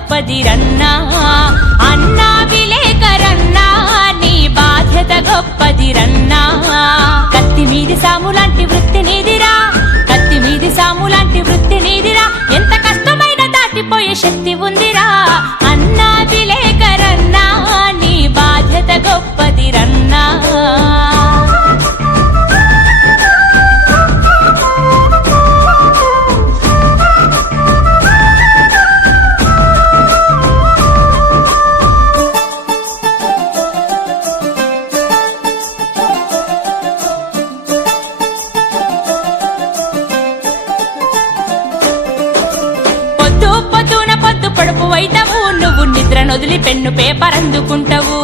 గొప్పదిరన్నా అన్నా విలేకరన్నా నీ బాధ్యత గొప్పదిరన్నా కత్తి మీది సాములాంటి వృత్తి నీదిరా కత్తి మీది సాములాంటి వృత్తి నీదిరా ఎంత కష్టమైన దాటిపోయే శక్తి ఉందిరా అన్నా విలేకరన్నా నీ బాధ్యత గొప్పదిరన్నా పొడుపువైతవు నువ్వు నిద్ర నొదిలి పెన్ను పేపర్ అందుకుంటావు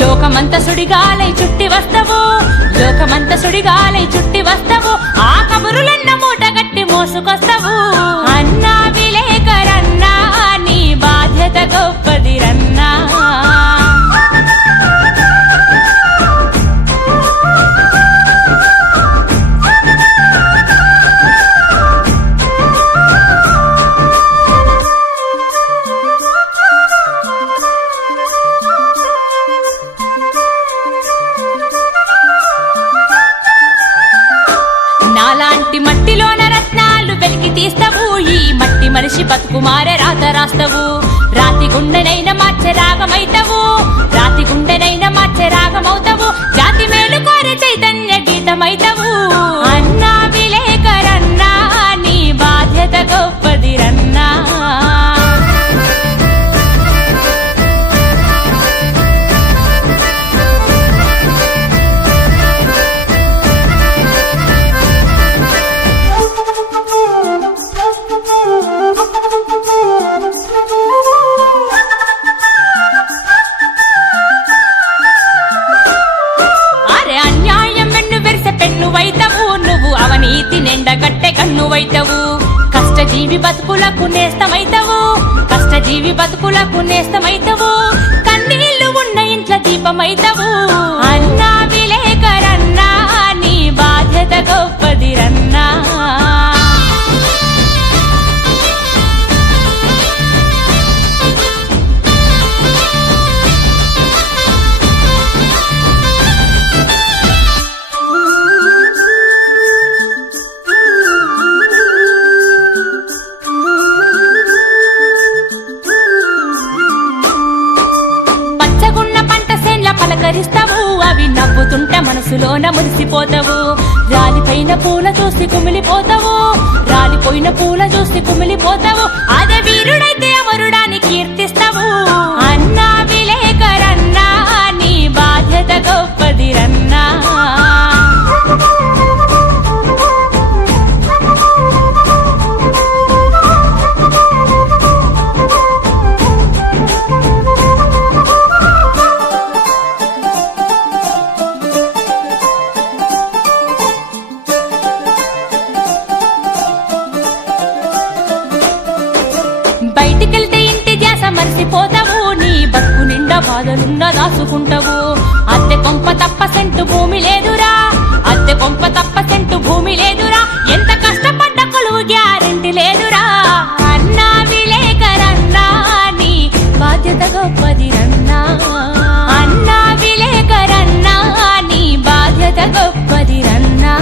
లోకమంత సుడిగాలై చుట్టి వస్తావు లోకమంత సుడిగాలై చుట్టి వస్తావు ఆ కబురులన్న మూట గట్టి మోసుకొస్తావు అన్నా విలేకరన్నా నీ బాధ్యత గొప్పదిరన్నా నాలాంటి మట్టిలోన రత్నాలు వెలికి తీస్తావు ఈ మట్టి మనిషి బతుకు మారే రాత రాస్తావు రాతి గుండెనైనా మార్చే రాగమైతావు రాతి గుండెనైనా మార్చే రాగమవుతావు జాతి మేలు కోరే చైతన్య గీతమైతావు అన్నా విలేకరన్నా నీ బాధ్యత గొప్పదిరన్నా నువ్వు అవినీతి నిండగట్టె కన్నువైతవు కష్టజీవి బతుకులకు నేస్తమైతవు కష్టజీవి బతుకులకు నేస్తమైతవు కన్నీళ్లు ఉన్న ఇంట్లో దీపమైతవు అన్నా విలేకరన్నా నీ బాధ్యత గొప్పదిరన్నా పలకరిస్తావు అవి నవ్వుతుంటే మనసులోన మురిసిపోతావు రాలిపోయిన పూల చూసి కుమిలిపోతావు రాలిపోయిన పూల చూసి కుమిలిపోతావు అదే వీరుడైతే అమరుడాని కీర్తిస్తావు అన్నా విలేకరన్నా నీ బాధ్యత గొప్పదిరన్నా బయటికెళ్తే ఇంటి ధ్యాస మరిసిపోతావు నీ బతుకు నిండా బాధలున్నా దాచుకుంటావు అద్దె కొంప తప్ప సెంటు భూమి లేదురా అద్దె కొంప తప్ప సెంటు భూమి లేదురా ఎంత కష్టపడ్డ కొలువు గ్యారెంటీ లేదురా అన్నా విలేకరన్నా నీ బాధ్యత గొప్పదిరన్నా అన్నా విలేకరన్నా నీ బాధ్యత గొప్పదిరన్నా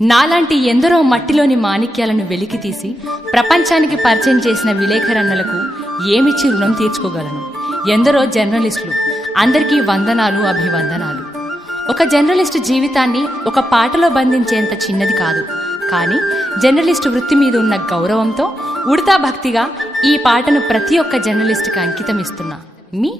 నాలాంటి ఎందరో మట్టిలోని మాణిక్యాలను వెలికితీసి ప్రపంచానికి పరిచయం చేసిన విలేకరన్నలకు ఏమిచ్చి రుణం తీర్చుకోగలను ఎందరో జర్నలిస్టులు అందరికీ వందనాలు అభివందనాలు ఒక జర్నలిస్టు జీవితాన్ని ఒక పాటలో బంధించేంత చిన్నది కాదు కానీ జర్నలిస్టు వృత్తి మీద ఉన్న గౌరవంతో ఉడతా భక్తిగా ఈ పాటను ప్రతి ఒక్క జర్నలిస్టుకి అంకితం ఇస్తున్నా మీ